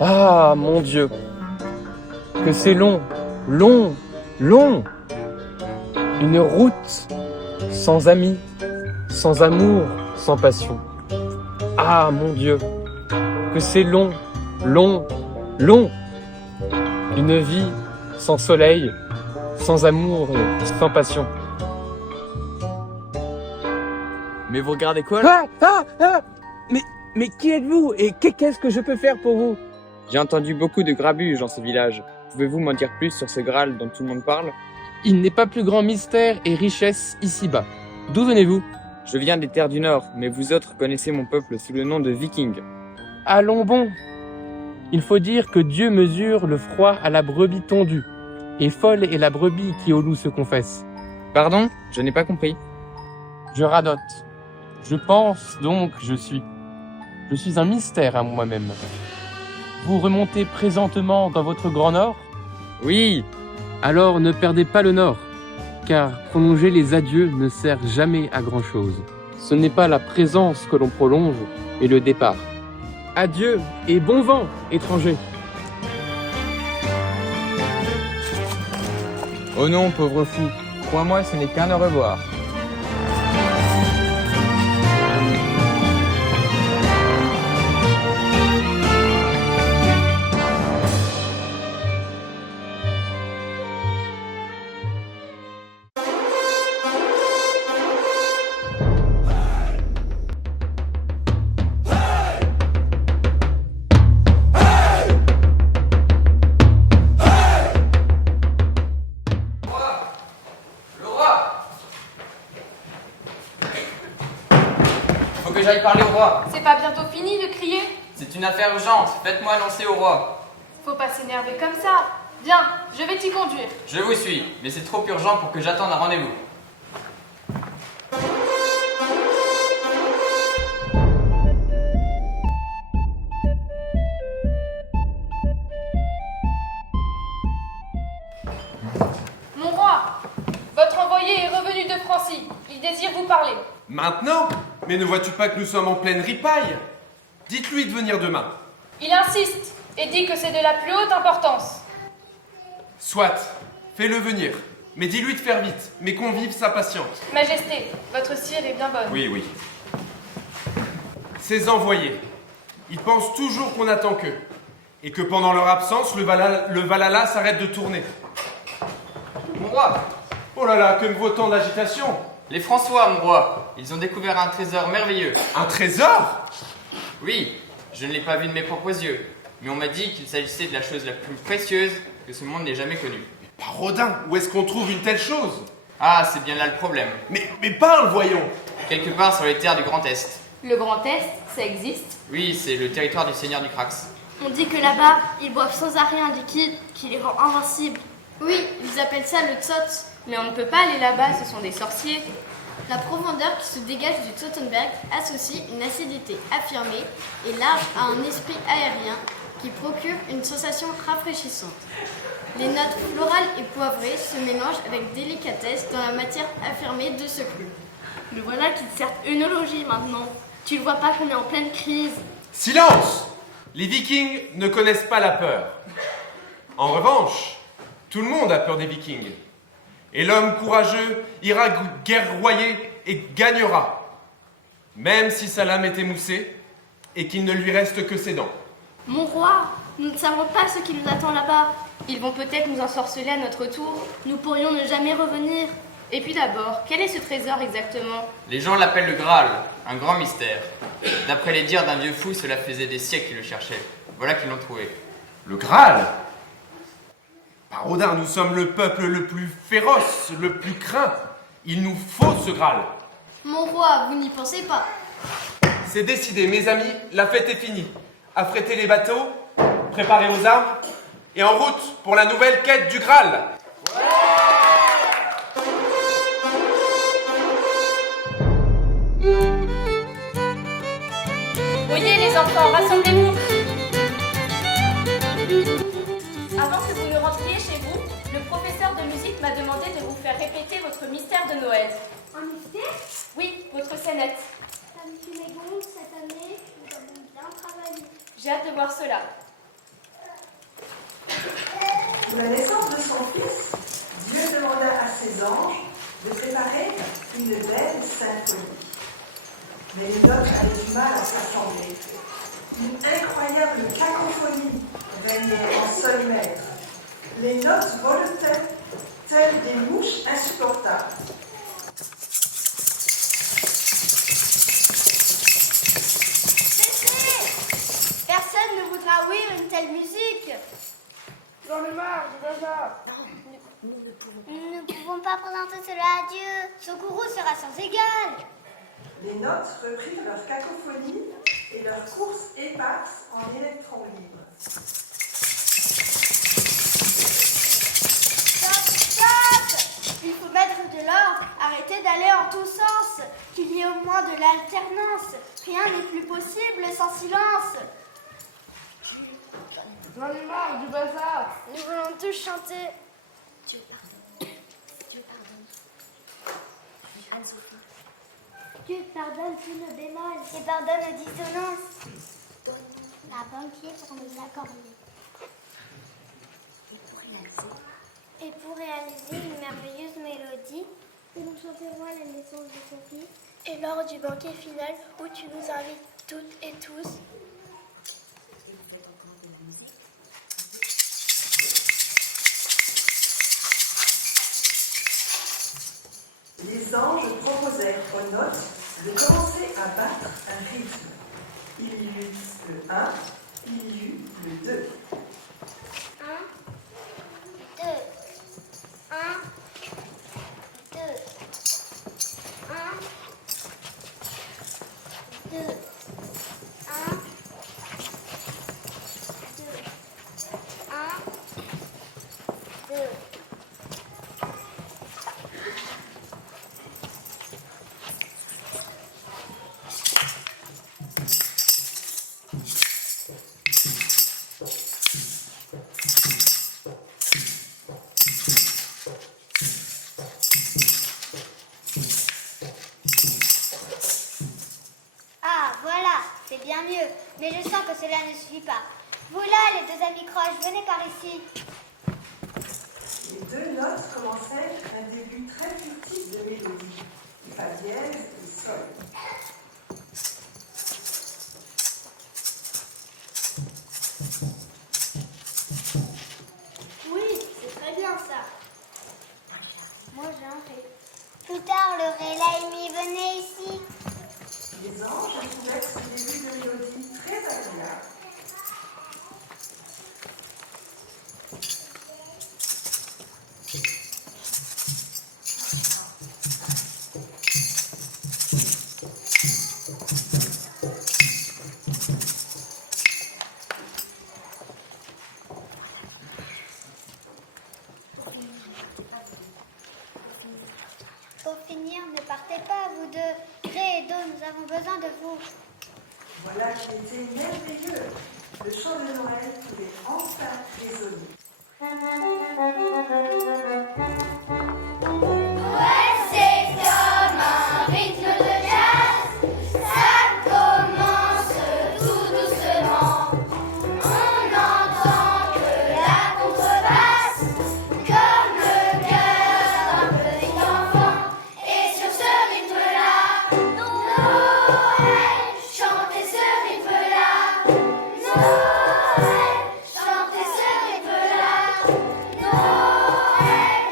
Ah, mon Dieu, que c'est long, long, long. Une route sans amis, sans amour, sans passion. Ah, mon Dieu, que c'est long, long, long. Une vie sans soleil, sans amour, sans passion. Mais vous regardez quoi là? Mais qui êtes-vous et qu'est-ce que je peux faire pour vous? J'ai entendu beaucoup de grabuge dans ce village. Pouvez-vous m'en dire plus sur ce Graal dont tout le monde parle? Il n'est pas plus grand mystère et richesse ici-bas. D'où venez-vous? Je viens des terres du Nord, mais vous autres connaissez mon peuple sous le nom de Viking. Allons bon. Il faut dire que Dieu mesure le froid à la brebis tondue, et folle est la brebis qui au loup se confesse. Pardon? Je n'ai pas compris. Je radote. Je pense donc je suis. Je suis un mystère à moi-même. Vous remontez présentement dans votre grand nord? Oui! Alors ne perdez pas le nord, car prolonger les adieux ne sert jamais à grand-chose. Ce n'est pas la présence que l'on prolonge, mais le départ. Adieu et bon vent, étrangers. Oh non, pauvre fou. Crois-moi, ce n'est qu'un au revoir. Faut que j'aille parler au roi. C'est pas bientôt fini de crier? C'est une affaire urgente. Faites-moi annoncer au roi. Faut pas s'énerver comme ça. Viens, je vais t'y conduire. Je vous suis, mais c'est trop urgent pour que j'attende un rendez-vous. Mon roi, votre envoyé est revenu de Francie. Il désire vous parler. Maintenant? Mais ne vois-tu pas que nous sommes en pleine ripaille? Dites-lui de venir demain. Il insiste et dit que c'est de la plus haute importance. Soit, fais-le venir. Mais dis-lui de faire vite. Mes convives s'impatientent. Majesté, votre cire est bien bonne. Oui. Ces envoyés, ils pensent toujours qu'on attend qu'eux. Et que pendant leur absence, le Valhalla s'arrête de tourner. Mon roi! Oh là là, que me vaut tant d'agitation? Les François, mon roi! Ils ont découvert un trésor merveilleux. Un trésor? Oui, je ne l'ai pas vu de mes propres yeux, mais on m'a dit qu'il s'agissait de la chose la plus précieuse que ce monde n'ait jamais connue. Parodin, où est-ce qu'on trouve une telle chose? Ah, c'est bien là le problème. Mais parle, voyons! Quelque part sur les terres du Grand Est. Le Grand Est, ça existe? Oui, c'est le territoire du Seigneur du Crax. On dit que là-bas, ils boivent sans arrêt un liquide qui les rend invincibles. Oui, ils appellent ça le tsot. Mais on ne peut pas aller là-bas, ce sont des sorciers. La profondeur qui se dégage du Tsotenberg associe une acidité affirmée et large à un esprit aérien qui procure une sensation rafraîchissante. Les notes florales et poivrées se mélangent avec délicatesse dans la matière affirmée de ce cru. Le voilà qui te sert œnologie maintenant. Tu ne vois pas qu'on est en pleine crise. Silence! Les Vikings ne connaissent pas la peur. En revanche, tout le monde a peur des Vikings. Et l'homme courageux ira guerroyer et gagnera, même si sa lame est émoussée et qu'il ne lui reste que ses dents. Mon roi, nous ne savons pas ce qui nous attend là-bas. Ils vont peut-être nous ensorceler à notre tour. Nous pourrions ne jamais revenir. Et puis d'abord, quel est ce trésor exactement? Les gens l'appellent le Graal, un grand mystère. D'après les dires d'un vieux fou, cela faisait des siècles qu'ils le cherchaient. Voilà qu'ils l'ont trouvé. Le Graal? Parodin, nous sommes le peuple le plus féroce, le plus craint. Il nous faut ce Graal. Mon roi, vous n'y pensez pas. C'est décidé, mes amis, la fête est finie. Affrétez les bateaux, préparez vos armes, et en route pour la nouvelle quête du Graal. Voyez les enfants, rassemblez-vous. Avant que vous ne rentriez chez vous, le professeur de musique m'a demandé de vous faire répéter votre mystère de Noël. Un mystère? Oui, votre scénette. Ça me fait donc cette année. J'ai hâte de voir cela. Pour la naissance de son fils, Dieu demanda à ses anges de préparer une belle symphonie. Mais les notes avaient du mal à s'assembler. Une incroyable cacophonie régnait en seul maître. Les notes voletaient telles des mouches insupportables. Personne ne voudra ouïr une telle musique. J'en ai marre du bazar. Nous ne pouvons pas présenter cela à Dieu. Son courroux sera sans égal. Les notes reprirent leur cacophonie et leur course éparse en électrons libres. Stop! Il faut mettre de l'ordre, arrêter d'aller en tous sens, qu'il y ait au moins de l'alternance. Rien n'est plus possible sans silence. J'en ai marre du bazar. Nous voulons tous chanter. Dieu pardonne. Dieu pardonne. Anne-Sophie. Dieu pardonne tous nos bémols. Et pardonne aux dissonances. Donne la banquier pour nous accorder. Et pour réaliser une merveilleuse mélodie, Et nous chanterons à la naissance de son fils. Et lors du banquet final où tu nous invites toutes et tous, Les anges proposèrent aux notes de commencer à battre un rythme. Il y eut le 1, il y eut le 2. 1, 2, 1, 2, 1, 2, 1, 2, 1, 2. Ah, voilà, c'est bien mieux. Mais je sens que cela ne suffit pas. Vous là, les deux amis croches, venez par ici. Les deux notes commencèrent un début très furtif de mélodie. Fa dièse et sol. Oui, c'est très bien ça. Moi, j'ai un ré. Plus tard, le ré, la, mi, venez ici. Les anges trouvèrent ce début de mélodie très agréable. Pour finir, ne partez pas, vous deux. Ré et do, nous avons besoin de vous. Voilà qui était merveilleux. Le chant de Noël pouvait enfin résonner. Ouais, c'est comme un rythme de jazz. Ça commence tout doucement. On n'entend que la contrebasse, comme le cœur d'un petit enfant. Et sur ce rythme-là, Noël, chantez ce rythme-là. Noël, chantez ce rythme-là. Noël,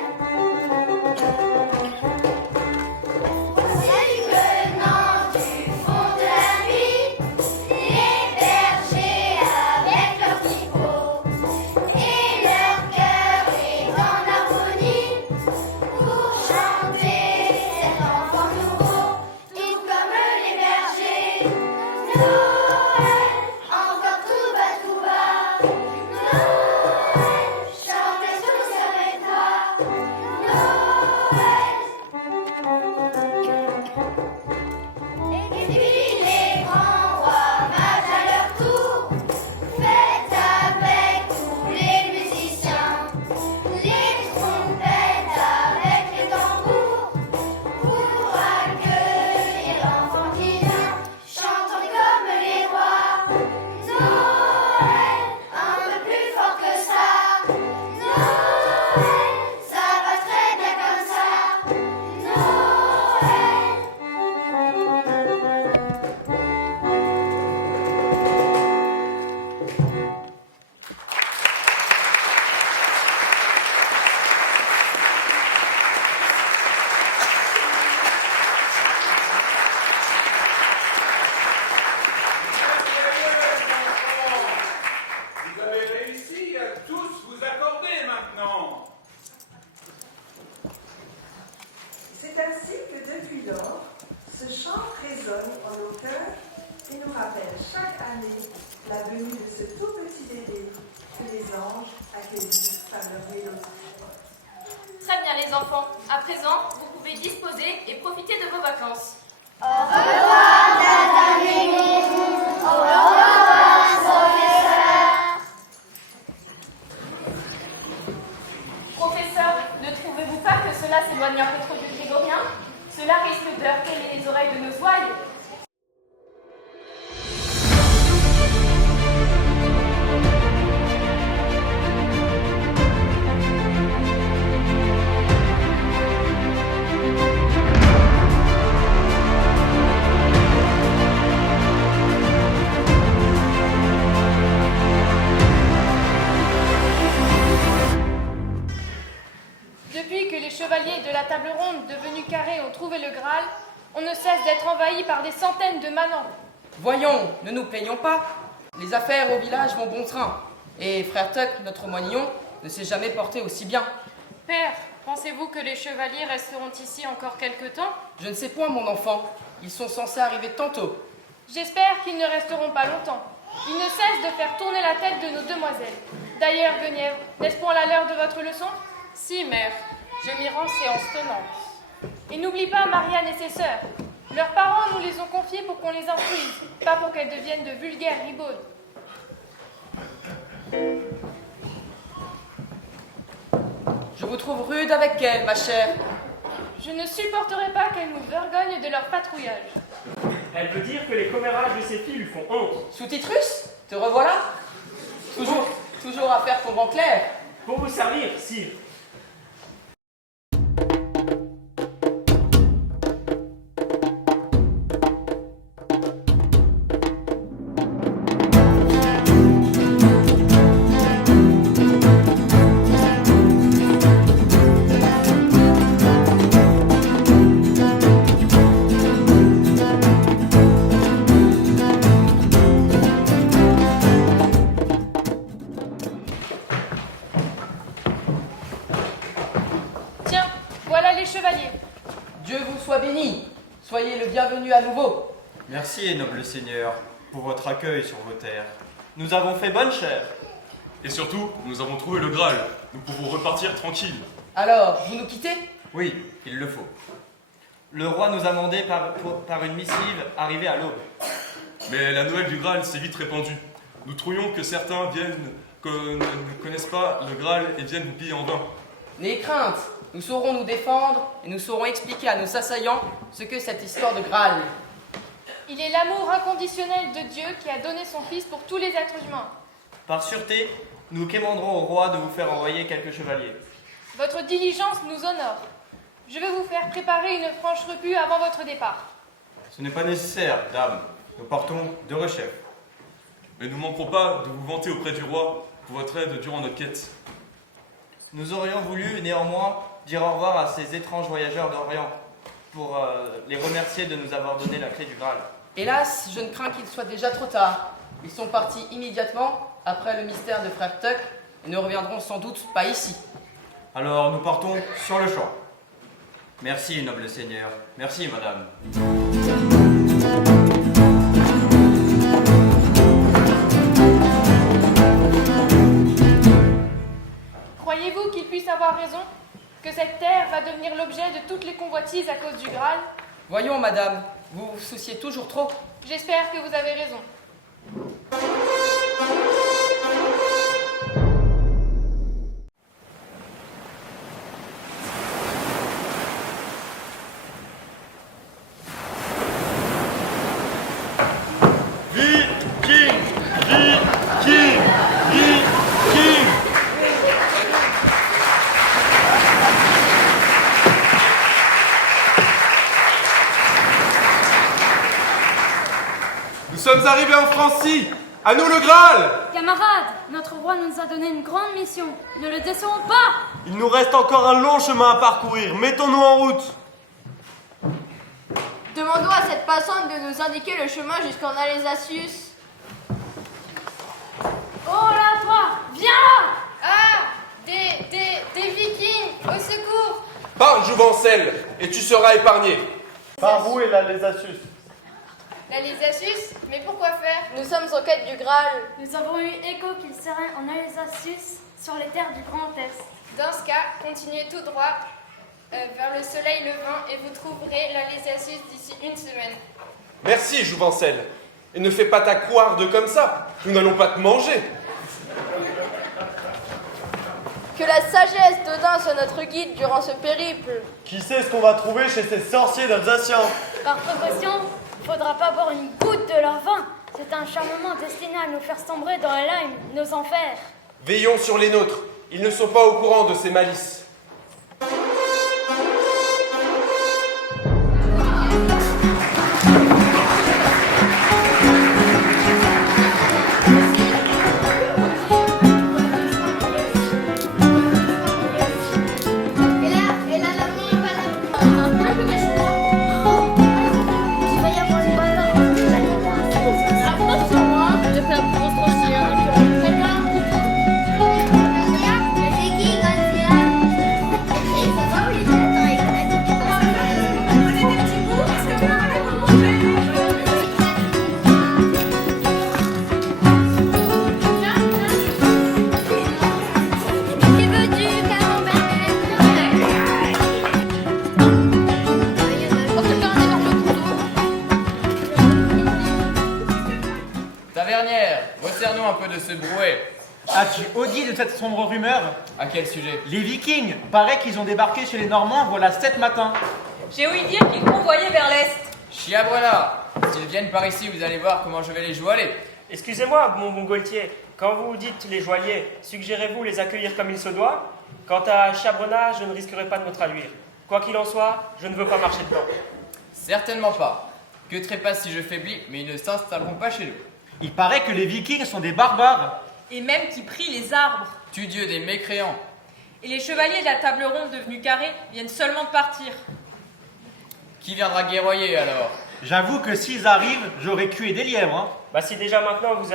que depuis lors, ce chant résonne en nos cœurs et nous rappelle chaque année la venue de ce tout petit bébé que les anges accueillent par leur mélodie. Très bien les enfants, à présent, vous pouvez disposer et profiter de vos vacances. Professeur, ne trouvez-vous pas que cela s'éloigne un peu trop du grégorien? Cela risque de heurter les oreilles de nos ouailles. Depuis que les chevaliers de la table ronde devenus carrés ont trouvé le Graal, on ne cesse d'être envahis par des centaines de manants. Voyons, ne nous plaignons pas. Les affaires au village vont bon train. Et frère Tuck, notre moignon, ne s'est jamais porté aussi bien. Père, pensez-vous que les chevaliers resteront ici encore quelque temps? Je ne sais point, mon enfant. Ils sont censés arriver tantôt. J'espère qu'ils ne resteront pas longtemps. Ils ne cessent de faire tourner la tête de nos demoiselles. D'ailleurs, Guenièvre, n'est-ce point la l'heure de votre leçon? Si, mère, je m'y rends séance tenante. Et n'oublie pas Marianne et ses sœurs. Leurs parents nous les ont confiées pour qu'on les instruise, pas pour qu'elles deviennent de vulgaires ribaudes. Je vous trouve rude avec elle, ma chère. Je ne supporterai pas qu'elles nous vergognent de leur patrouillage. Elle veut dire que les commérages de ses filles lui font honte. Sous-titrus, te revoilà? Toujours à faire ton vent clair. Pour vous servir, sire. Tiens, voilà les chevaliers. Dieu vous soit béni. Soyez le bienvenu à nouveau. Merci, noble seigneur, pour votre accueil sur vos terres. Nous avons fait bonne chère. Et surtout, nous avons trouvé le Graal. Nous pouvons repartir tranquilles. Alors, vous nous quittez? Oui, il le faut. Le roi nous a mandé par une missive arrivée à l'aube. Mais la nouvelle du Graal s'est vite répandue. Nous trouvions que certains ne connaissent pas le Graal et viennent nous piller en vain. N'ayez crainte, nous saurons nous défendre et nous saurons expliquer à nos assaillants ce que cette histoire de Graal. Il est l'amour inconditionnel de Dieu qui a donné son Fils pour tous les êtres humains. Par sûreté, nous quémanderons au roi de vous faire envoyer quelques chevaliers. Votre diligence nous honore. Je vais vous faire préparer une franche repu avant votre départ. Ce n'est pas nécessaire, dame. Nous partons de rechef. Mais nous ne manquerons pas de vous vanter auprès du roi pour votre aide durant notre quête. Nous aurions voulu, néanmoins, dire au revoir à ces étranges voyageurs d'Orient pour les remercier de nous avoir donné la clé du Graal. Hélas, je ne crains qu'il soit déjà trop tard. Ils sont partis immédiatement après le mystère de frère Tuck et ne reviendront sans doute pas ici. Alors nous partons sur le champ. Merci, noble seigneur. Merci, madame. Croyez-vous qu'il puisse avoir raison? Que cette terre va devenir l'objet de toutes les convoitises à cause du Graal? Voyons, madame, vous vous souciez toujours trop. J'espère que vous avez raison. Nous sommes arrivés en Francie. À nous le Graal. Camarades, notre roi nous a donné une grande mission. Ne le décevons pas. Il nous reste encore un long chemin à parcourir. Mettons-nous en route. Demandons à cette passante de nous indiquer le chemin jusqu'en Alsacius. Oh là, toi, viens là! Ah, des vikings, au secours! Pars, Jouvencel, et tu seras épargné. Par où est la Lésasus? La Lysasus? Mais pourquoi faire? Nous sommes en quête du Graal. Nous avons eu écho qu'il serait en Alsacius, sur les terres du Grand Est. Dans ce cas, continuez tout droit vers le soleil levant et vous trouverez la Lysasus d'ici une semaine. Merci, Jouvencel. Et ne fais pas ta couarde comme ça. Nous n'allons pas te manger. Que la sagesse d'Odin soit notre guide durant ce périple. Qui sait ce qu'on va trouver chez ces sorciers d'Alsaciens? Par précaution, il ne faudra pas boire une goutte de leur vin. C'est un charmement destiné à nous faire sombrer dans la lime, nos enfers. Veillons sur les nôtres. Ils ne sont pas au courant de ces malices. Tavernière, resserre-nous un peu de ce brouet. As-tu audié de cette sombre rumeur? À quel sujet? Les Vikings, paraît qu'ils ont débarqué chez les Normands voilà 7 matins. J'ai ouï dire qu'ils convoyaient vers l'est. Chiabrenard, s'ils viennent par ici, vous allez voir comment je vais les joailler. Excusez-moi, mon bon Gaultier, quand vous dites les joailliers, suggérez-vous les accueillir comme il se doit? Quant à Chiabrenard, je ne risquerai pas de me traduire. Quoi qu'il en soit, je ne veux pas marcher dedans. Certainement pas. Que trépasse si je faiblis, mais ils ne s'installeront pas chez nous. Il paraît que les Vikings sont des barbares. Et même qui prient les arbres. Tu Dieu des mécréants. Et les chevaliers de la table ronde devenus carrés viennent seulement de partir. Qui viendra guerroyer alors? J'avoue que s'ils arrivent, j'aurais tué des lièvres. Hein. Bah si déjà maintenant vous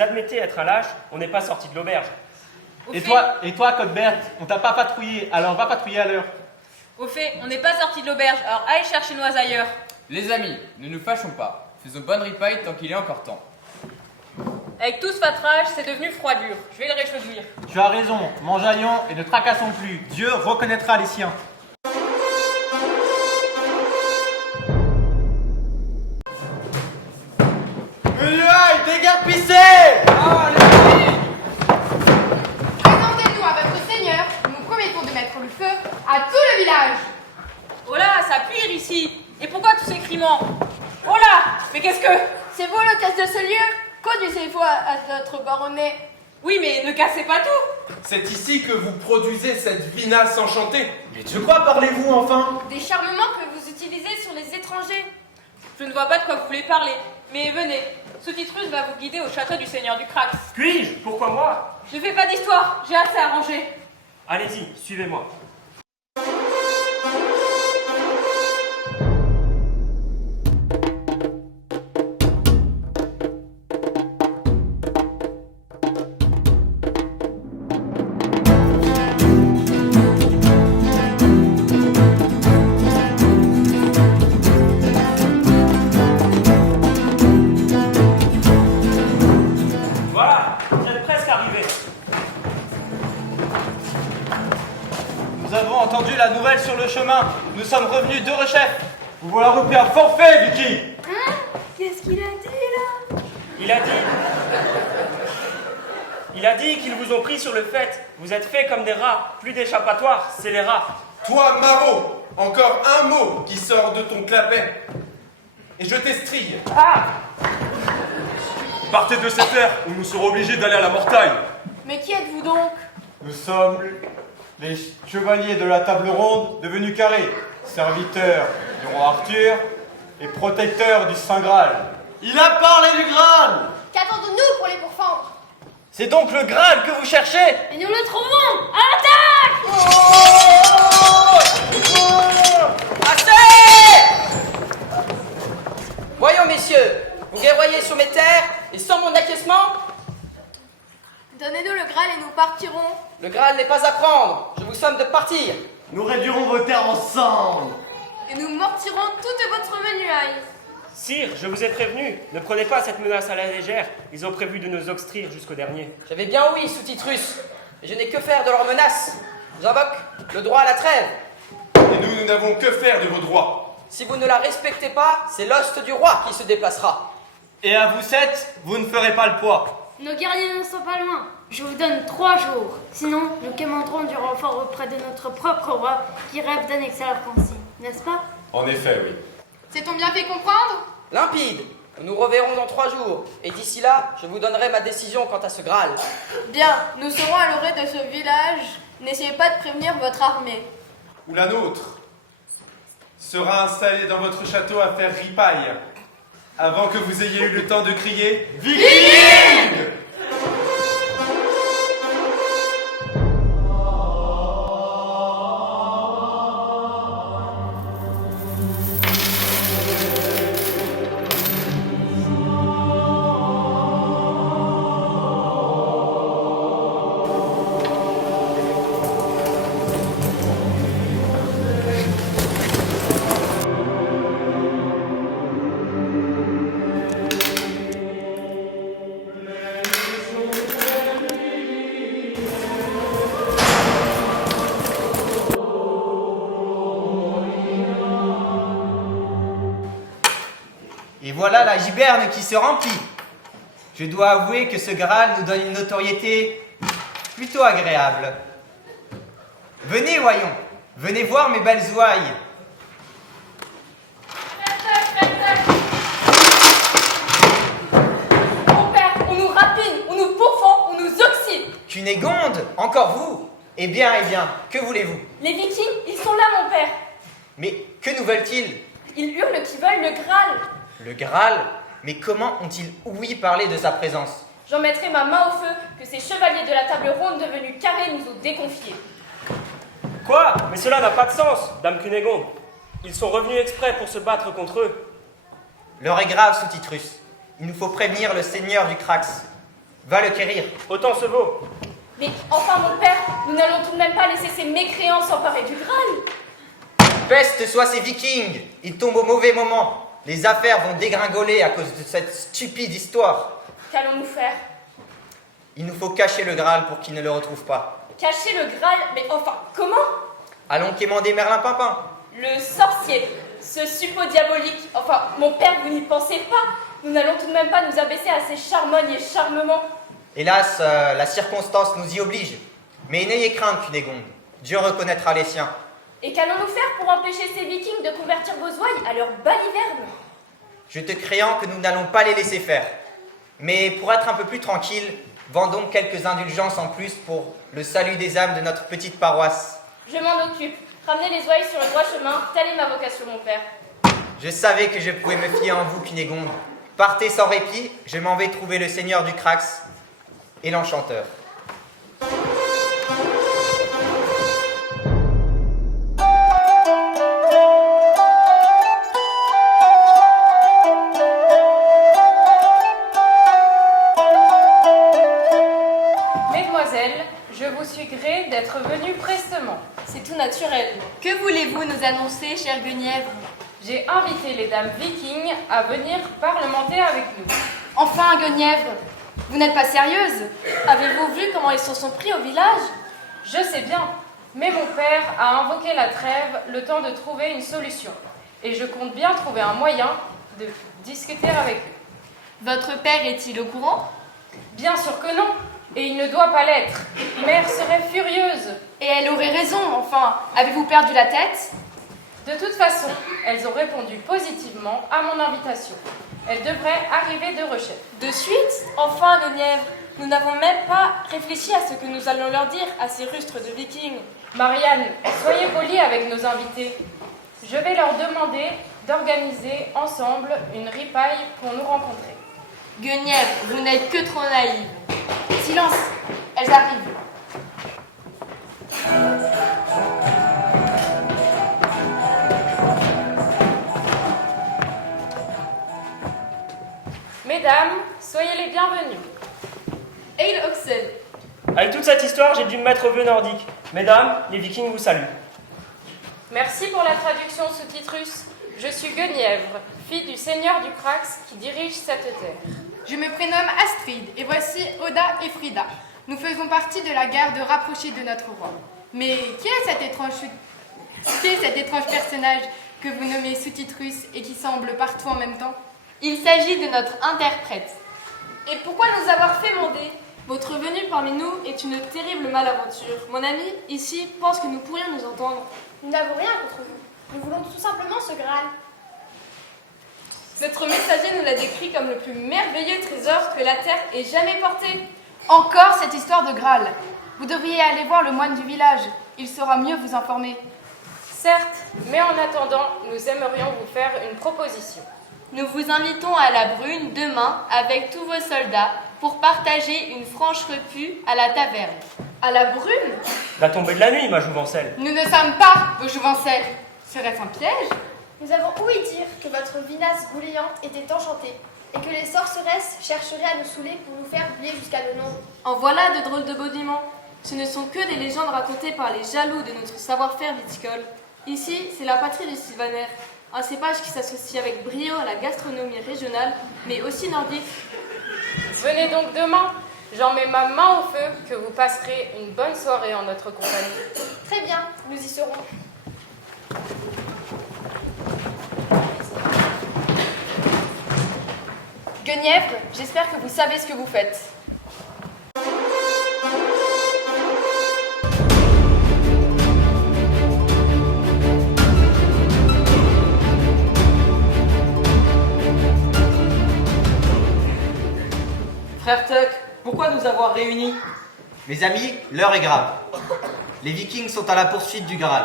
admettez être un lâche, on n'est pas sorti de l'auberge. Et toi, Codebert, on t'a pas patrouillé, alors va patrouiller à l'heure. Au fait, on n'est pas sorti de l'auberge, alors allez chercher-nous ailleurs. Les amis, ne nous fâchons pas. Faisons bonne ripaille tant qu'il est encore temps. Avec tout ce fatrage, c'est devenu froidure. Je vais le réchauffer. Tu as raison, mangeaillons et ne tracassons plus. Dieu reconnaîtra les siens. Aïe, dégarpissez! Ah, les amis! Présentez-nous à votre seigneur. Nous promettons de mettre le feu à tout le village. Oh là, ça pire ici. Et pourquoi tous ces criments? Oh là, mais qu'est-ce que... C'est vous l'hôtesse de ce lieu? Conduisez-vous à notre baronnet. Oui, mais ne cassez pas tout. C'est ici que vous produisez cette vinasse enchantée. Mais de quoi parlez-vous enfin? Des charmements que vous utilisez sur les étrangers. Je ne vois pas de quoi vous voulez parler. Mais venez, Sous-Titrus va vous guider au château du seigneur du Crax. Puis-je? Pourquoi moi? Ne fais pas d'histoire, j'ai assez à ranger. Allez-y, suivez-moi. Voilà, vous êtes presque arrivés. Nous avons entendu la nouvelle sur le chemin. Nous sommes revenus de rechef. Vous voilà repris à forfait, Vicky. Hein? Qu'est-ce qu'il a dit là? Il a dit qu'ils vous ont pris sur le fait. Vous êtes faits comme des rats. Plus d'échappatoire, c'est les rats. Toi, Marot, encore un mot qui sort de ton clapet. Et je t'estrille. Ah! Partez de ces terres ou nous serons obligés d'aller à la mortagne. Mais qui êtes-vous donc? Nous sommes les chevaliers de la table ronde devenus carrés, serviteurs du roi Arthur et protecteurs du Saint Graal. Il a parlé du Graal. Qu'attendons-nous pour les pourfendre? C'est donc le Graal que vous cherchez? Et nous le trouvons! À l'attaque! Assez! Voyons, messieurs, vous guerroyez sur mes terres et sans mon acquiescement? Donnez-nous le Graal et nous partirons. Le Graal n'est pas à prendre, je vous somme de partir. Nous réduirons vos terres en cendres. Et nous mortirons toute votre menuaille. Sire, je vous ai prévenu, ne prenez pas cette menace à la légère. Ils ont prévu de nous obstruire jusqu'au dernier. J'avais bien ouï, sous-titrus, et je n'ai que faire de leurs menaces. J'invoque le droit à la trêve. Et nous n'avons que faire de vos droits. Si vous ne la respectez pas, c'est l'hoste du roi qui se déplacera. Et à vous 7, vous ne ferez pas le poids. Nos guerriers ne sont pas loin. Je vous donne 3 jours. Sinon, nous quémanderons du renfort auprès de notre propre roi qui rêve d'annexer la France, n'est-ce pas? En effet, oui. C'est-on bien fait comprendre? Limpide. Nous nous reverrons dans 3 jours. Et d'ici là, je vous donnerai ma décision quant à ce Graal. Bien, nous serons à l'orée de ce village. N'essayez pas de prévenir votre armée. Ou la nôtre sera installée dans votre château à faire ripaille avant que vous ayez eu le temps de crier « Viking !» Et voilà la giberne qui se remplit. Je dois avouer que ce Graal nous donne une notoriété plutôt agréable. Venez, voyons. Venez voir mes belles ouailles. Mon père, on nous rapine, on nous pourfend, on nous oxyde. Cunégonde, encore vous? Eh bien, que voulez-vous? Les Vikings, ils sont là, mon père. Mais que nous veulent-ils? Ils hurlent qu'ils veulent le Graal. Le Graal? Mais comment ont-ils ouï parler de sa présence? J'en mettrai ma main au feu que ces chevaliers de la table ronde devenus carrés nous ont déconfiés. Quoi? Mais cela n'a pas de sens, Dame Cunégonde. Ils sont revenus exprès pour se battre contre eux. L'heure est grave, sous-titrus. Il nous faut prévenir le seigneur du Crax. Va le quérir. Autant se vaut. Mais enfin, mon père, nous n'allons tout de même pas laisser ces mécréants s'emparer du Graal. Peste soit ces Vikings! Ils tombent au mauvais moment. Les affaires vont dégringoler à cause de cette stupide histoire. Qu'allons-nous faire? Il nous faut cacher le Graal pour qu'il ne le retrouve pas. Cacher le Graal? Mais enfin, comment? Allons quémander Merlin Pimpin. Le sorcier, ce suppôt diabolique. Enfin, mon père, vous n'y pensez pas. Nous n'allons tout de même pas nous abaisser à ces charmognes et charmements. Hélas, la circonstance nous y oblige. Mais n'ayez crainte, Cunégonde. Dieu reconnaîtra les siens. Et qu'allons-nous faire pour empêcher ces Vikings de convertir vos ouailles à leur baliverne? Je te créant que nous n'allons pas les laisser faire. Mais pour être un peu plus tranquille, vendons quelques indulgences en plus pour le salut des âmes de notre petite paroisse. Je m'en occupe. Ramenez les ouailles sur le droit chemin, telle est ma vocation, mon père. Je savais que je pouvais me fier en vous, Cunégonde. Partez sans répit, je m'en vais trouver le seigneur du Crax et l'enchanteur. Mesdemoiselles, je vous suis gré d'être venue prestement. C'est tout naturel. Que voulez-vous nous annoncer, chère Guenièvre? J'ai invité les dames vikings à venir parlementer avec nous. Enfin, Guenièvre, vous n'êtes pas sérieuse? Avez-vous vu comment ils se sont pris au village? Je sais bien, mais mon père a invoqué la trêve le temps de trouver une solution. Et je compte bien trouver un moyen de discuter avec eux. Votre père est-il au courant? Bien sûr que non, et il ne doit pas l'être. Mère serait furieuse. Et elle aurait raison, enfin. Avez-vous perdu la tête? De toute façon, elles ont répondu positivement à mon invitation. Elles devraient arriver de rechef. De suite? Enfin, Guenièvre, nous n'avons même pas réfléchi à ce que nous allons leur dire à ces rustres de Vikings. Marianne, soyez polie avec nos invités. Je vais leur demander d'organiser ensemble une ripaille pour nous rencontrer. Guenièvre, vous n'êtes que trop naïve. Silence, elles arrivent. Mesdames, soyez les bienvenues. Eil Oxen. Avec toute cette histoire, j'ai dû me mettre au vœu nordique. Mesdames, les Vikings vous saluent. Merci pour la traduction sous titrus. Je suis Guenièvre, fille du seigneur du Crax qui dirige cette terre. Je me prénomme Astrid et voici Oda et Frida. Nous faisons partie de la garde rapprochée de notre roi. Mais qui est cet étrange personnage que vous nommez sous-titrus et qui semble partout en même temps? Il s'agit de notre interprète. Et pourquoi nous avoir fait monter? Votre venue parmi nous est une terrible malaventure. Mon ami, ici, pense que nous pourrions nous entendre. Nous n'avons rien contre vous. Nous voulons tout simplement ce Graal. Notre messager nous l'a décrit comme le plus merveilleux trésor que la terre ait jamais porté. Encore cette histoire de Graal. Vous devriez aller voir le moine du village. Il saura mieux vous informer. Certes, mais en attendant, nous aimerions vous faire une proposition. Nous vous invitons à la Brune demain avec tous vos soldats pour partager une franche repu à la taverne. À la Brune? La tombée de la nuit, ma jouvencelle. Nous ne sommes pas vos jouvencelles. Serait-ce un piège? Nous avons ouï dire que votre vinasse goulayante était enchantée et que les sorceresses chercheraient à nous saouler pour nous faire oublier jusqu'à nos noms. En voilà de drôles de boniments. Ce ne sont que des légendes racontées par les jaloux de notre savoir-faire viticole. Ici, c'est la patrie du sylvaner, un cépage qui s'associe avec brio à la gastronomie régionale, mais aussi nordique. Venez donc demain. J'en mets ma main au feu que vous passerez une bonne soirée en notre compagnie. Très bien, nous y serons. Guenièvre, j'espère que vous savez ce que vous faites. Frère Tuck, pourquoi nous avoir réunis? Mes amis, l'heure est grave. Les Vikings sont à la poursuite du Graal.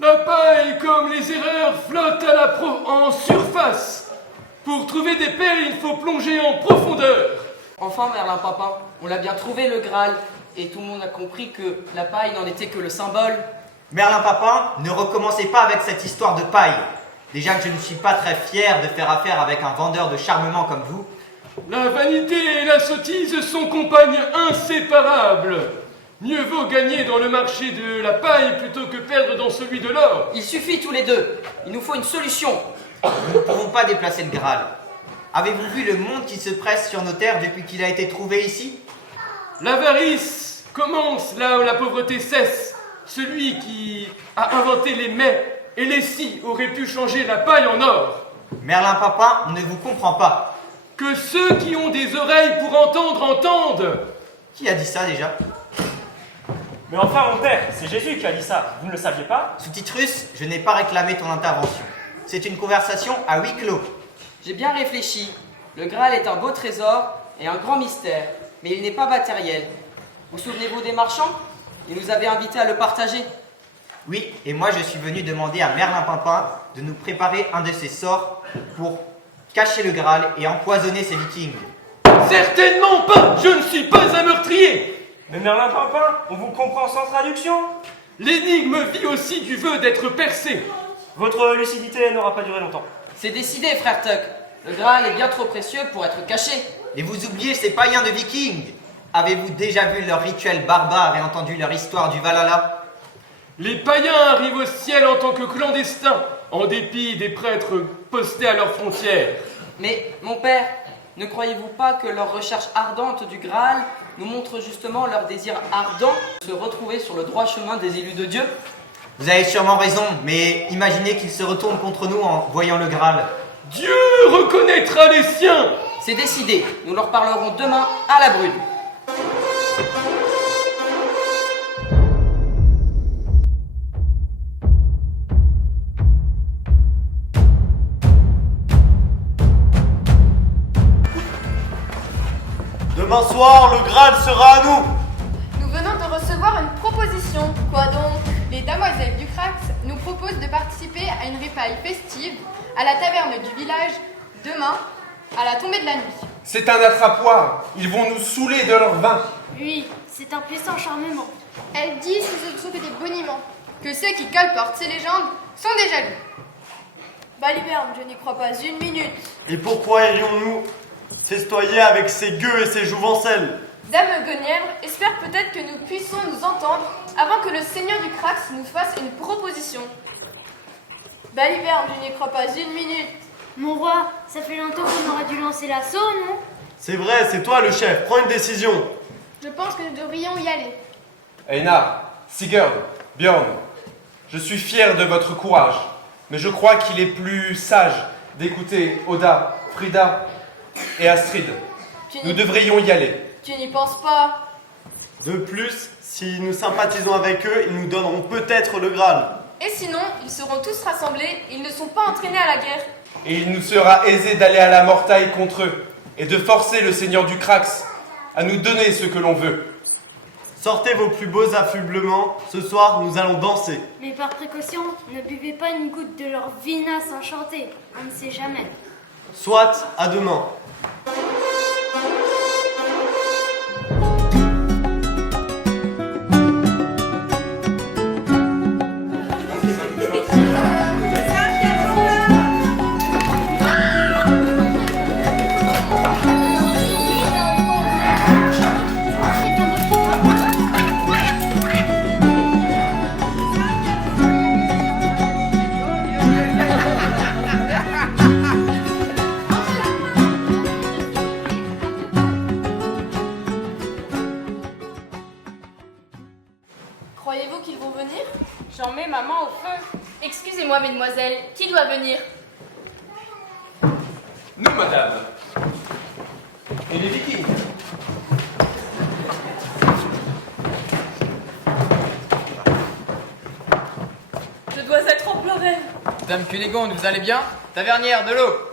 La paille, comme les erreurs, flotte en surface. Pour trouver des perles, il faut plonger en profondeur. Enfin, Merlin Papin, on l'a bien trouvé le Graal, et tout le monde a compris que la paille n'en était que le symbole. Merlin Papin, ne recommencez pas avec cette histoire de paille. Déjà que je ne suis pas très fier de faire affaire avec un vendeur de charmement comme vous. La vanité et la sottise sont compagnes inséparables. Mieux vaut gagner dans le marché de la paille plutôt que perdre dans celui de l'or. Il suffit tous les deux. Il nous faut une solution. Nous ne pourrons pas déplacer le Graal. Avez-vous vu le monde qui se presse sur nos terres depuis qu'il a été trouvé ici? L'avarice commence là où la pauvreté cesse. Celui qui a inventé les mets et les scies aurait pu changer la paille en or. Merlin Papin, on ne vous comprend pas. Que ceux qui ont des oreilles pour entendre entendent. Qui a dit ça déjà? Mais enfin, mon père, c'est Jésus qui a dit ça. Vous ne le saviez pas? Sous-titrus, je n'ai pas réclamé ton intervention. C'est une conversation à huis clos. J'ai bien réfléchi. Le Graal est un beau trésor et un grand mystère, mais il n'est pas matériel. Vous souvenez-vous des marchands? Ils nous avaient invités à le partager. Oui, et moi je suis venu demander à Merlin Papin de nous préparer un de ses sorts pour cacher le Graal et empoisonner ces Vikings. Certainement pas. Je ne suis pas un meurtrier. Mais Merlin Papin, on vous comprend sans traduction. L'énigme vit aussi du vœu d'être percé. Votre lucidité n'aura pas duré longtemps. C'est décidé, frère Tuck. Le Graal est bien trop précieux pour être caché. Et vous oubliez ces païens de Vikings. Avez-vous déjà vu leurs rituels barbares et entendu leur histoire du Valhalla? Les païens arrivent au ciel en tant que clandestins, en dépit des prêtres postés à leurs frontières. Mais, mon père, ne croyez-vous pas que leur recherche ardente du Graal nous montre justement leur désir ardent de se retrouver sur le droit chemin des élus de Dieu? Vous avez sûrement raison, mais imaginez qu'ils se retournent contre nous en voyant le Graal. Dieu reconnaîtra les siens. C'est décidé, nous leur parlerons demain à la Brune. Demain soir, le Graal sera à nous. Nous venons de recevoir une proposition. Quoi donc? Les demoiselles du Crax nous proposent de participer à une ripaille festive à la taverne du village demain à la tombée de la nuit. C'est un attrapoir. Ils vont nous saouler de leur vin. Oui, c'est un puissant charmement. Elles disent que ce ne sont que des boniments. Que ceux qui colportent ces légendes sont des jaloux. Baliverne, je n'y crois pas une minute. Et pourquoi irions-nous festoyer avec ces gueux et ces jouvencelles? Dame Guenièvre, espère peut-être que nous puissions nous entendre avant que le seigneur du Crax nous fasse une proposition. Baliverne, je n'y crois pas une minute. Mon roi, ça fait longtemps qu'on aurait dû lancer l'assaut, non? C'est vrai, c'est toi le chef, prends une décision. Je pense que nous devrions y aller. Einar, Sigurd, Bjorn, je suis fier de votre courage, mais je crois qu'il est plus sage d'écouter Oda, Frida et Astrid. Nous devrions y aller. Tu n'y penses pas? De plus, si nous sympathisons avec eux, ils nous donneront peut-être le Graal. Et sinon, ils seront tous rassemblés, ils ne sont pas entraînés à la guerre. Et il nous sera aisé d'aller à la mortaille contre eux et de forcer le seigneur du Crax à nous donner ce que l'on veut. Sortez vos plus beaux affublements, ce soir nous allons danser. Mais par précaution, ne buvez pas une goutte de leur vinasse enchantée, on ne sait jamais. Soit, à demain. Croyez-vous qu'ils vont venir? J'en mets ma main au feu. Excusez-moi, mesdemoiselles, qui doit venir? Nous, madame. Et les Vikings. Je dois être en pleurs. Dame Cunégonde, vous allez bien? Tavernière, de l'eau!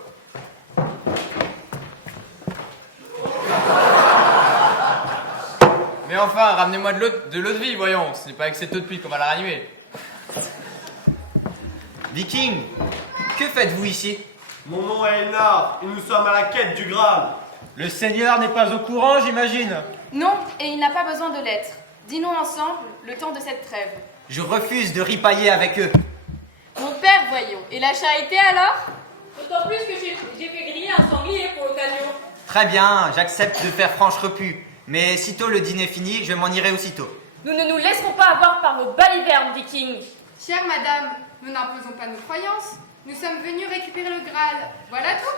Mais enfin, ramenez-moi de l'eau de vie, voyons. Ce n'est pas avec cette eau de pluie qu'on va la ranimer. Viking, que faites-vous ici? Mon nom est Einar et nous sommes à la quête du Graal. Le Seigneur n'est pas au courant, j'imagine. Non, et il n'a pas besoin de lettres. Dînons ensemble le temps de cette trêve. Je refuse de ripailler avec eux. Mon père, voyons. Et la charité alors? D'autant plus que j'ai fait griller un sanglier pour l'occasion. Très bien, j'accepte de faire franche repue. Mais sitôt le dîner fini, je m'en irai aussitôt. Nous ne nous laisserons pas avoir par vos balivernes, Vikings. Chère madame, nous n'imposons pas nos croyances. Nous sommes venus récupérer le Graal. Voilà tout.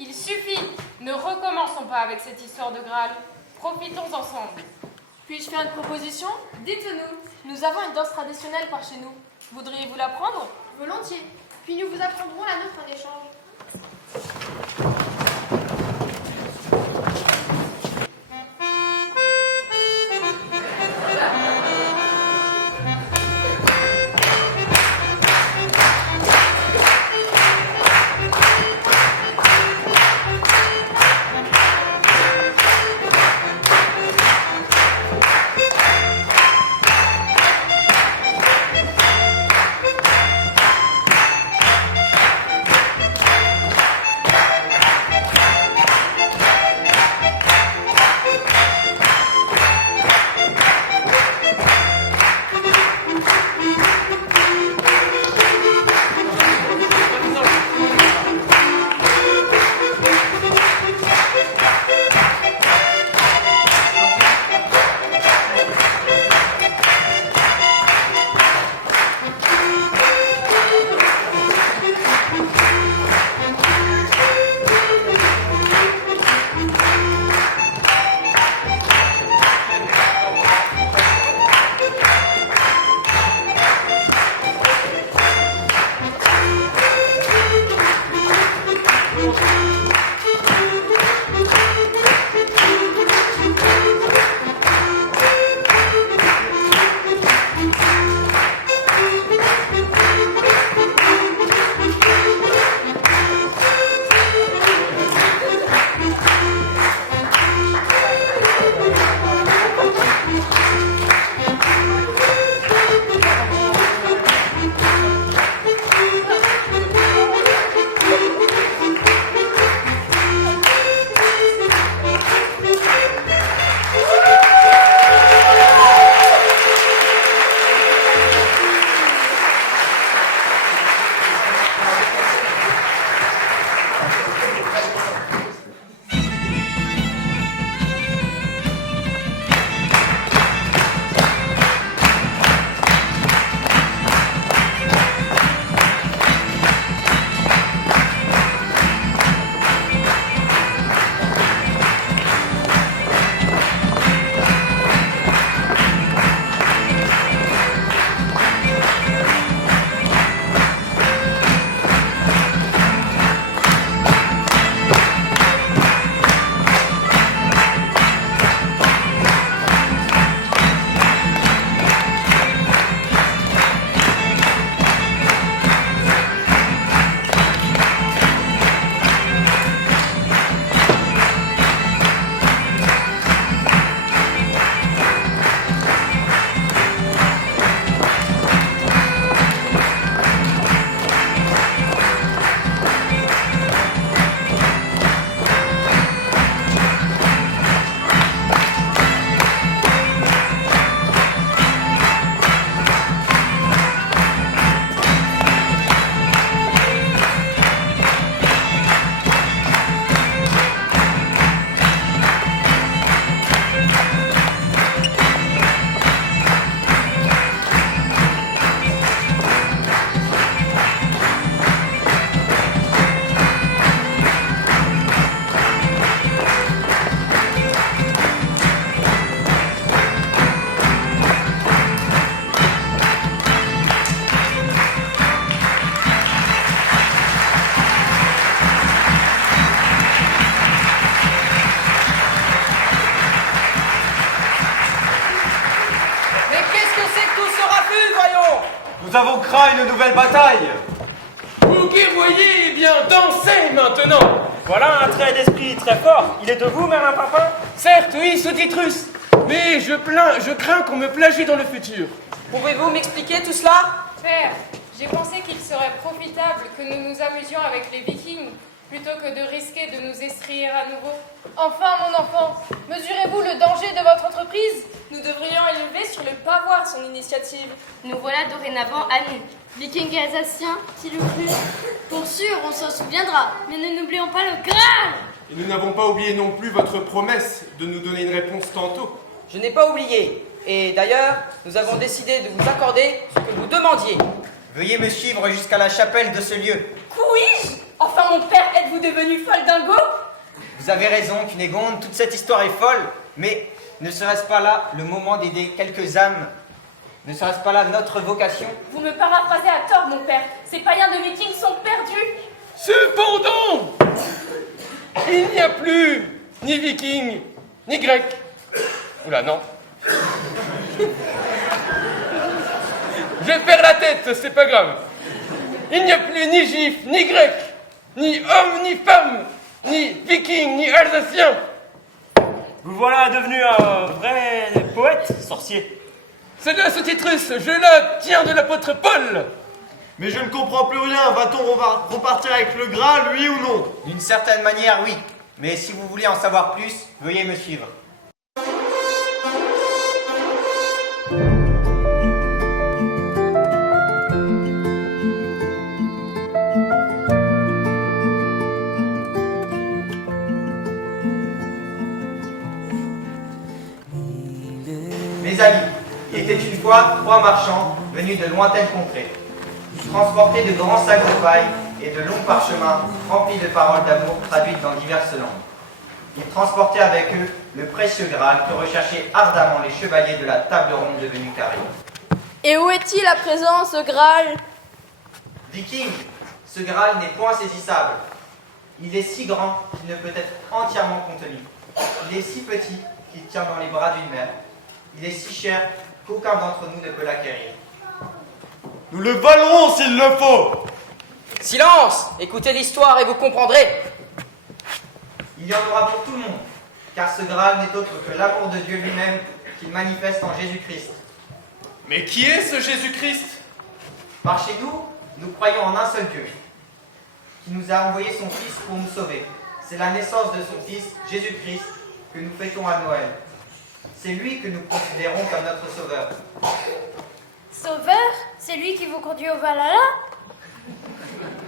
Il suffit. Ne recommençons pas avec cette histoire de Graal. Profitons ensemble. Puis-je faire une proposition? Dites-nous. Nous avons une danse traditionnelle par chez nous. Voudriez-vous l'apprendre? Volontiers. Puis nous vous apprendrons la nôtre en échange. provoquera une nouvelle bataille. Vous guerroyez, eh bien dansez maintenant. Voilà un trait d'esprit très fort. Il est de vous, Merlin Papin? Certes, oui, sous Titrus. Mais je crains qu'on me plagie dans le futur. Pouvez-vous m'expliquer tout cela? Père, j'ai pensé qu'il serait profitable que nous nous amusions avec les Vikings plutôt que de risquer de nous estriller à nouveau. Enfin, mon enfant, mesurez-vous le danger de votre entreprise? Nous devrions élever sur le pavois son initiative. Nous voilà dorénavant à nu. Vikings et Alsaciens, qui le crut? Pour sûr, on s'en souviendra, mais ne n'oublions pas le Graal! Et nous n'avons pas oublié non plus votre promesse de nous donner une réponse tantôt. Je n'ai pas oublié. Et d'ailleurs, nous avons décidé de vous accorder ce que vous demandiez. Veuillez me suivre jusqu'à la chapelle de ce lieu. Couis-je? Enfin, mon père, êtes-vous devenu folle dingo? Vous avez raison, Cunégonde, toute cette histoire est folle, mais ne serait-ce pas là le moment d'aider quelques âmes? Ne serait-ce pas là notre vocation? Vous me paraphrasez à tort, mon père. Ces païens de Vikings sont perdus. Cependant, il n'y a plus ni Vikings, ni Grecs. Oula, non. Je perds la tête, c'est pas grave. Il n'y a plus ni Juifs, ni Grecs, ni hommes, ni femmes, ni Vikings, ni Alsaciens. Vous voilà devenu un vrai poète, sorcier. C'est de ce Titrus, je la tiens de l'apôtre Paul. Mais je ne comprends plus rien. Va-t-on repartir avec le Graal, oui ou non? D'une certaine manière, oui. Mais si vous voulez en savoir plus, veuillez me suivre. Mes amis, il était une fois 3 marchands venus de lointaines contrées. Ils transportaient de grands sacs de paille et de longs parchemins remplis de paroles d'amour traduites dans diverses langues. Ils transportaient avec eux le précieux Graal que recherchaient ardemment les chevaliers de la table ronde devenue carrée. Et où est-il à présent, ce Graal? Viking, ce Graal n'est point saisissable. Il est si grand qu'il ne peut être entièrement contenu. Il est si petit qu'il tient dans les bras d'une mère. Il est si cher qu'aucun d'entre nous ne peut l'acquérir. Nous le volerons s'il le faut. Silence! Écoutez l'histoire et vous comprendrez. Il y en aura pour tout le monde, car ce Graal n'est autre que l'amour de Dieu lui-même qu'il manifeste en Jésus-Christ. Mais qui est ce Jésus-Christ? Par chez nous, nous croyons en un seul Dieu, qui nous a envoyé son Fils pour nous sauver. C'est la naissance de son Fils, Jésus-Christ, que nous fêtons à Noël. C'est lui que nous considérons comme notre Sauveur. Sauveur? C'est lui qui vous conduit au Valhalla?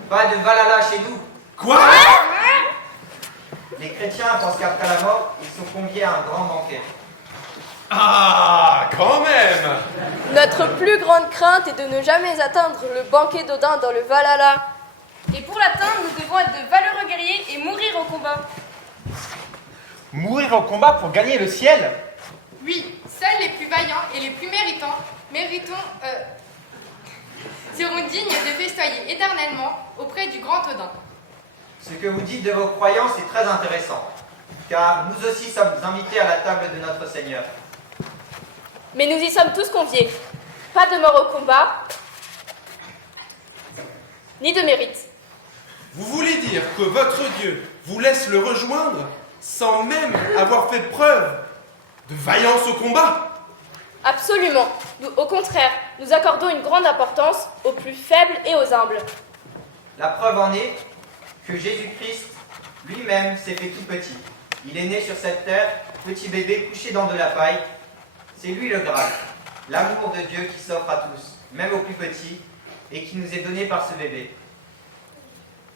Pas de Valhalla chez nous. Quoi? Les chrétiens pensent qu'après la mort, ils sont conviés à un grand banquet. Ah, quand même! Notre plus grande crainte est de ne jamais atteindre le banquet d'Odin dans le Valhalla. Et pour l'atteindre, nous devons être de valeureux guerriers et mourir au combat. Mourir au combat pour gagner le ciel? Oui, seuls les plus vaillants et les plus seront dignes de festoyer éternellement auprès du grand Odin. Ce que vous dites de vos croyances est très intéressant, car nous aussi sommes invités à la table de notre Seigneur. Mais nous y sommes tous conviés. Pas de mort au combat, ni de mérite. Vous voulez dire que votre Dieu vous laisse le rejoindre sans même avoir fait preuve de vaillance au combat? Absolument. Au contraire, nous accordons une grande importance aux plus faibles et aux humbles. La preuve en est que Jésus-Christ lui-même s'est fait tout petit. Il est né sur cette terre, petit bébé couché dans de la paille. C'est lui le Graal, l'amour de Dieu qui s'offre à tous, même aux plus petits, et qui nous est donné par ce bébé.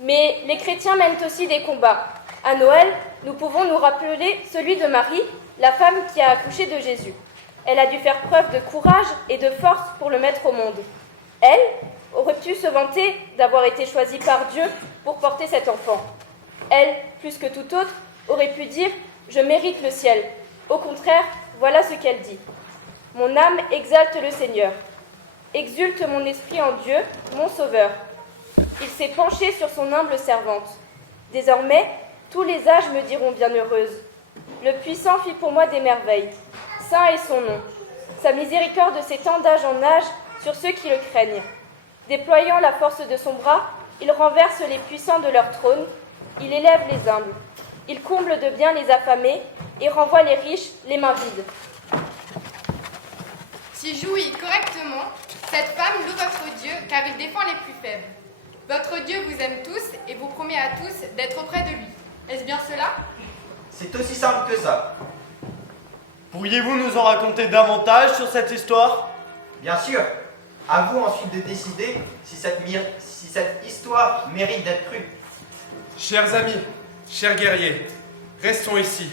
Mais les chrétiens mènent aussi des combats. À Noël, nous pouvons nous rappeler celui de Marie, la femme qui a accouché de Jésus. Elle a dû faire preuve de courage et de force pour le mettre au monde. Elle aurait pu se vanter d'avoir été choisie par Dieu pour porter cet enfant. Elle, plus que tout autre, aurait pu dire « Je mérite le ciel ». Au contraire, voilà ce qu'elle dit. « Mon âme exalte le Seigneur. Exulte mon esprit en Dieu, mon Sauveur. Il s'est penché sur son humble servante. Désormais, tous les âges me diront bienheureuse. Le Puissant fit pour moi des merveilles. Saint est son nom. Sa miséricorde s'étend d'âge en âge sur ceux qui le craignent. Déployant la force de son bras, il renverse les puissants de leur trône, il élève les humbles, il comble de biens les affamés et renvoie les riches les mains vides. Si jouit correctement, cette femme loue votre Dieu car il défend les plus faibles. Votre Dieu vous aime tous et vous promet à tous d'être auprès de lui. Est-ce bien cela? C'est aussi simple que ça. Pourriez-vous nous en raconter davantage sur cette histoire? Bien sûr. À vous ensuite de décider si cette histoire mérite d'être crue. Chers amis, chers guerriers, restons ici.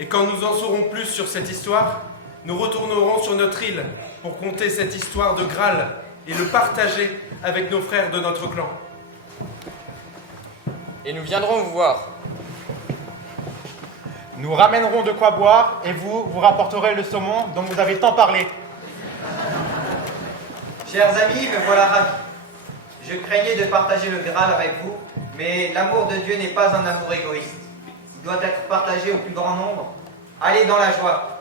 Et quand nous en saurons plus sur cette histoire, nous retournerons sur notre île pour conter cette histoire de Graal et le partager avec nos frères de notre clan. Et nous viendrons vous voir. Nous ramènerons de quoi boire et vous rapporterez le saumon dont vous avez tant parlé. Chers amis, me voilà ravi. Je craignais de partager le Graal avec vous, mais l'amour de Dieu n'est pas un amour égoïste. Il doit être partagé au plus grand nombre. Allez dans la joie.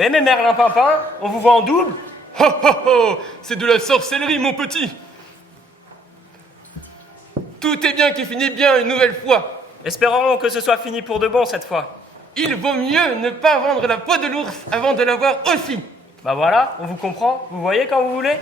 Eh mais Merlin Pimpin, on vous voit en double? Ho ho ho! C'est de la sorcellerie, mon petit! Tout est bien qui finit bien une nouvelle fois. Espérons que ce soit fini pour de bon cette fois. Il vaut mieux ne pas vendre la peau de l'ours avant de l'avoir aussi. Bah voilà, on vous comprend, vous voyez quand vous voulez.